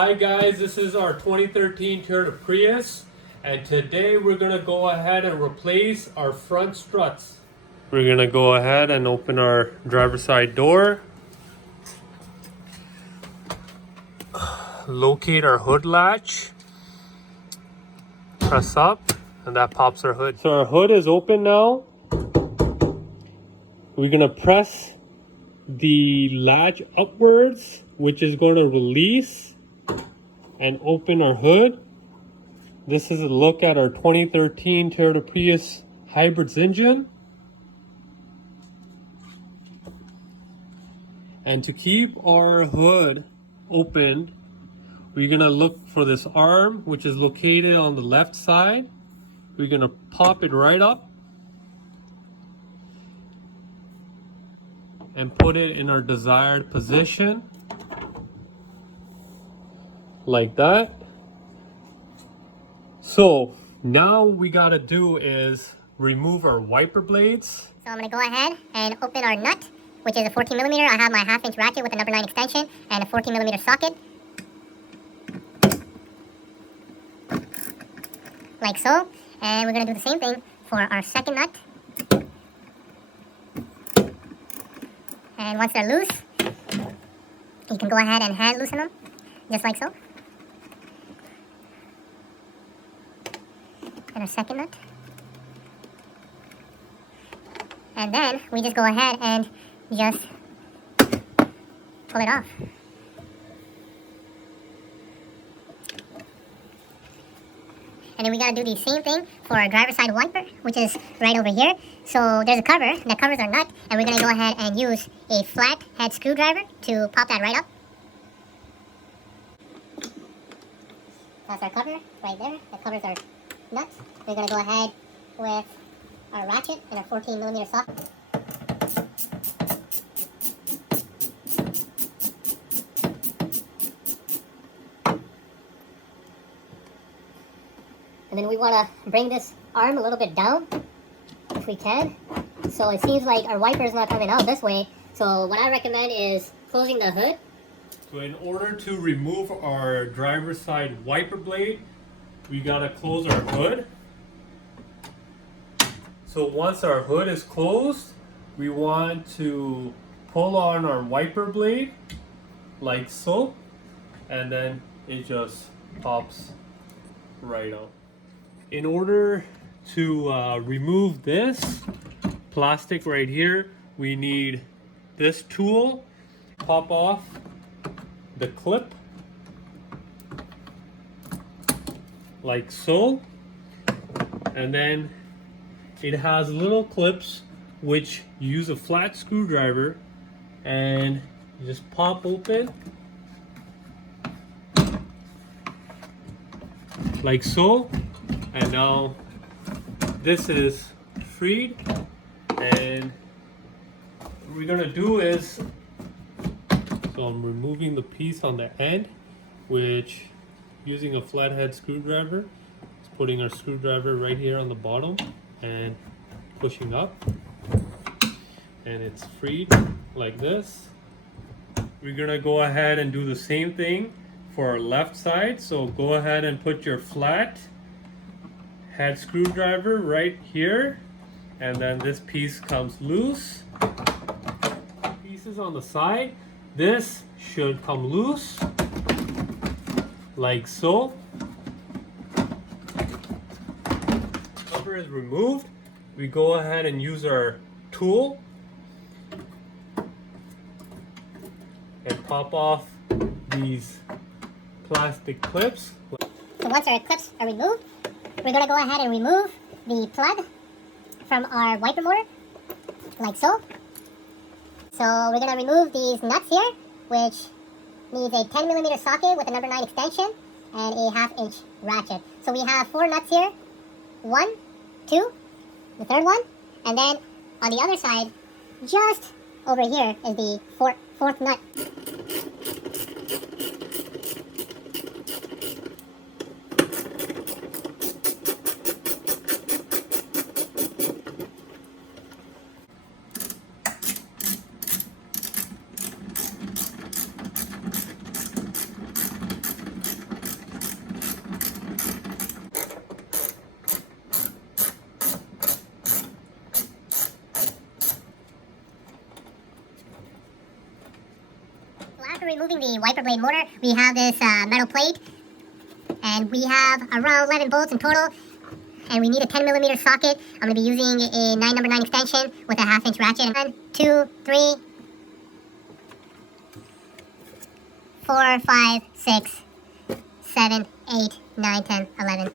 Hi guys, this is our 2013 Toyota Prius, and today we're going to go ahead and replace our front struts. We're going to go ahead and open our driver's side door, locate our hood latch, press up, and that pops our hood. So our hood is open now. We're going to press the latch upwards, which is going to release and open our hood. This is a look at our 2013 Toyota Prius hybrids engine. And to keep our hood open, we're gonna look for this arm, which is located on the left side. We're gonna pop it right up and put it in our desired position, like that. So now what we gotta do is remove our wiper blades. So I'm gonna go ahead and open our nut, which is a 14mm. I have my 1/2-inch ratchet with a number 9 extension and a 14mm socket. Like so. And we're gonna do the same thing for our second nut. And once they're loose, you can go ahead and hand loosen them, just like so. And our second nut. And then we just go ahead and just pull it off. And then we gotta do the same thing for our driver's side wiper, which is right over here. So there's a cover that covers our nut, and we're gonna go ahead and use a flat head screwdriver to pop that right up. That's our cover right there. That covers our nut. We're gonna go ahead with our ratchet and our 14mm socket. And then we want to bring this arm a little bit down, if we can. So it seems like our wiper is not coming out this way. So what I recommend is closing the hood. So in order to remove our driver's side wiper blade, we gotta close our hood. So once our hood is closed, we want to pull on our wiper blade, like so, and then it just pops right out. In order to remove this plastic right here, we need this tool. Pop off the clip, like so, and then it has little clips which use a flat screwdriver, and you just pop open like so. And now this is freed, and what we're gonna do is, so I'm removing the piece on the end, which using a flathead screwdriver, it's putting our screwdriver right here on the bottom and pushing up, and it's freed like this. We're gonna go ahead and do the same thing for our left side. So go ahead and put your flat head screwdriver right here, and then this piece comes loose. Pieces on the side, this should come loose like so. Cover is removed. We go ahead and use our tool and pop off these plastic clips. So once our clips are removed, we're going to go ahead and remove the plug from our wiper motor, like so. So we're going to remove these nuts here, which needs a 10mm socket with a number 9 extension and a 1/2-inch ratchet. So we have 4 nuts here, 1, 2, the third one, and then on the other side, just over here is the fourth nut. After removing the wiper blade motor, we have this metal plate, and we have around 11 bolts in total, and we need a 10mm socket. I'm going to be using a 9×9 extension with a 1/2" ratchet. 1, 2, 3, 4, 5, 6, 7, 8, 9, 10, 11.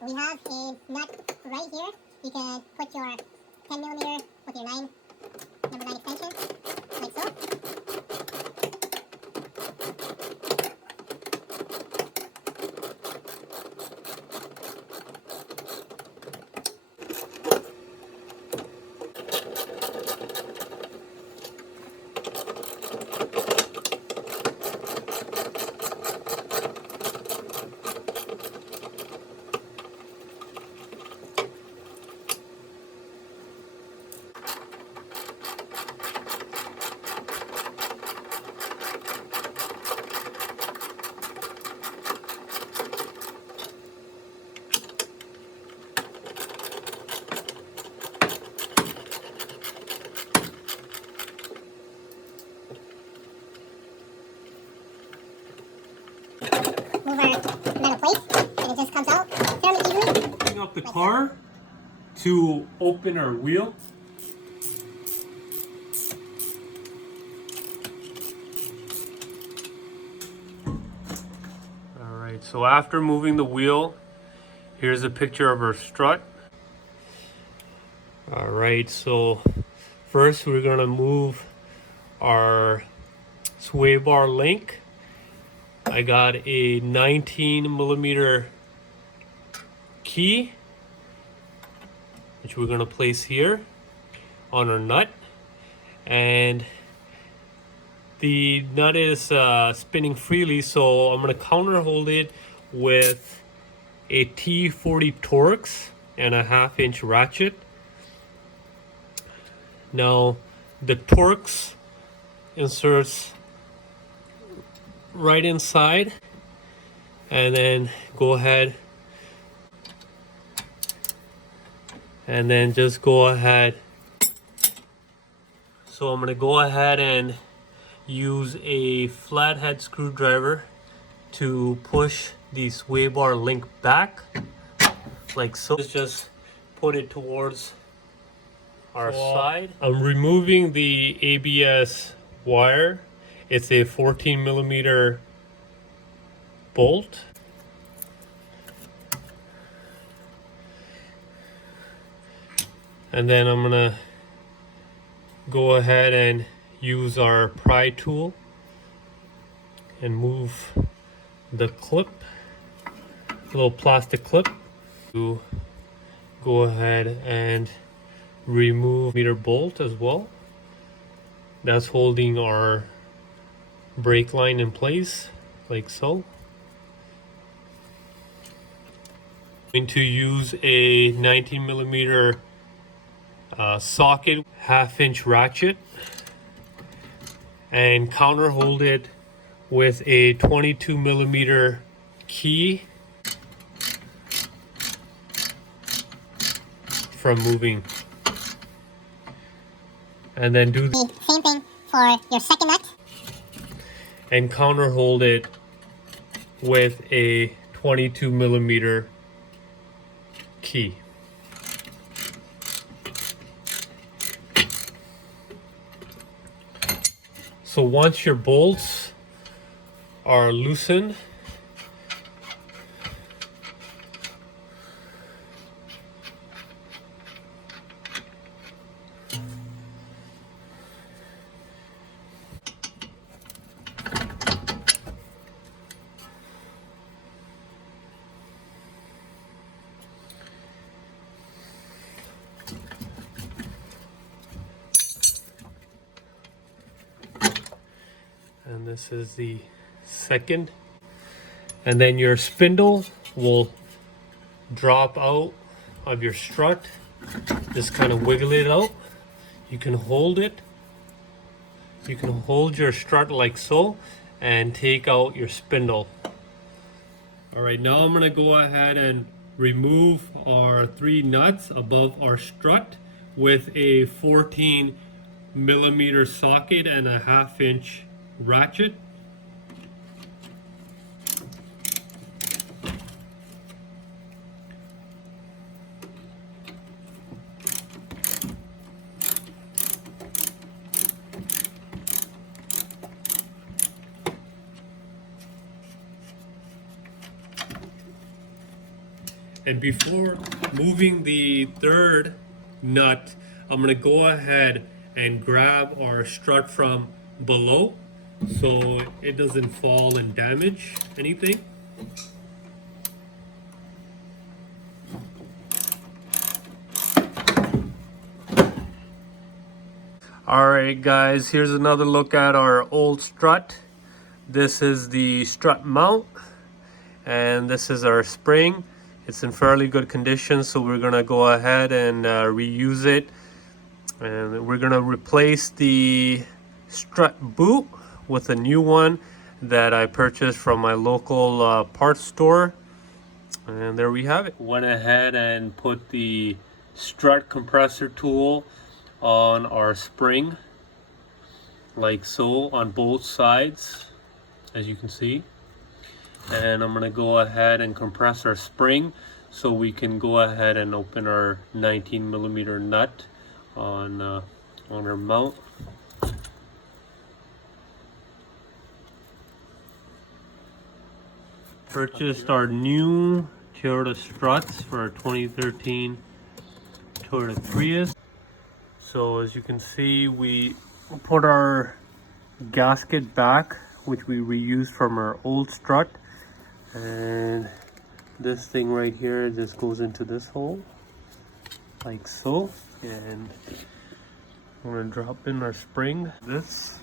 We have a nut right here. You can put your 10mm with your 9×9 extension, like so. Move our metal plate, and it just comes out fairly easily. Opening up the car to open our wheel. Alright, so after moving the wheel, here's a picture of our strut. Alright, so first we're going to move our sway bar link. I got a 19mm key, which we're going to place here on our nut, and the nut is spinning freely, so I'm going to counter hold it with a T40 Torx and a 1/2" ratchet. Now the Torx inserts right inside, and then go ahead and then just go ahead. So I'm going to go ahead and use a flathead screwdriver to push the sway bar link back like so. Let's just put it towards our side. I'm removing the ABS wire. It's a 14mm bolt. And then I'm gonna go ahead and use our pry tool and move the clip, little plastic clip, to go ahead and remove meter bolt as well. That's holding our brake line in place like so. I'm going to use a 19mm socket, 1/2" ratchet, and counter hold it with a 22mm key from moving. And then do the same thing for your second nut. And counter hold it with a 22mm key. So once your bolts are loosened, and this is the second. And then your spindle will drop out of your strut. Just kind of wiggle it out. You can hold it. You can hold your strut like so and take out your spindle. All right, now I'm gonna go ahead and remove our 3 nuts above our strut with a 14mm socket and a 1/2 inch ratchet. And before moving the 3rd nut, I'm gonna go ahead and grab our strut from below so it doesn't fall and damage anything. Alright guys, here's another look at our old strut. This is the strut mount and this is our spring. It's in fairly good condition, so we're gonna go ahead and reuse it. And we're gonna replace the strut boot with a new one that I purchased from my local parts store. And there we have it. Went ahead and put the strut compressor tool on our spring, like so, on both sides, as you can see. And I'm gonna go ahead and compress our spring so we can go ahead and open our 19mm nut on our mount. Purchased our new Toyota Struts for our 2013 Toyota Prius. So as you can see, we put our gasket back, which we reused from our old strut. And this thing right here just goes into this hole like so, and I'm gonna drop in our spring, this,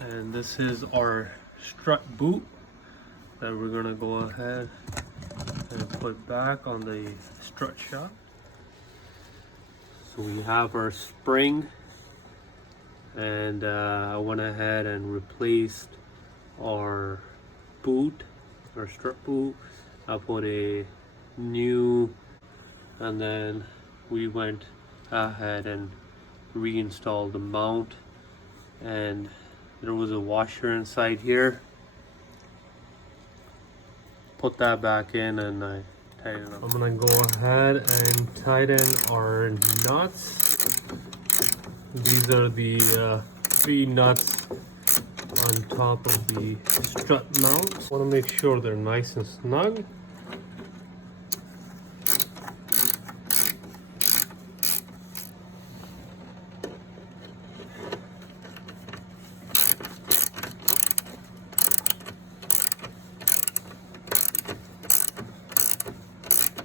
and this is our strut boot that we're gonna go ahead and put back on the strut shaft. So we have our spring, and I went ahead and replaced our boot, our strut boot. I put a new, and then we went ahead and reinstalled the mount, and there was a washer inside here. Put that back in and I tighten up. I'm gonna go ahead and tighten our nuts. These are the 3 nuts on top of the strut mount. Want to make sure they're nice and snug.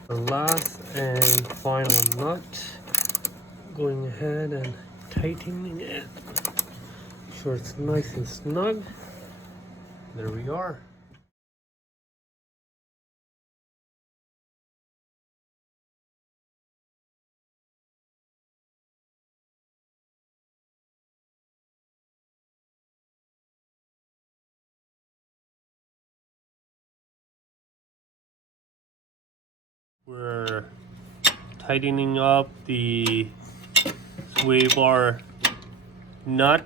The last and final nut, going ahead and tightening it. Sure it's nice and snug. There we are. We're tightening up the sway bar nut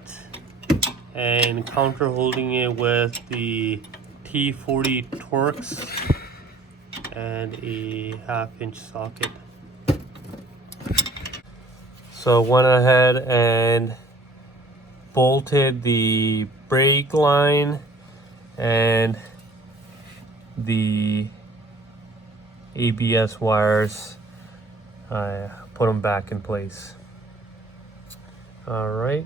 and counter holding it with the T40 Torx and a 1/2 inch socket. So went ahead and bolted the brake line and the ABS wires. I put them back in place. All right.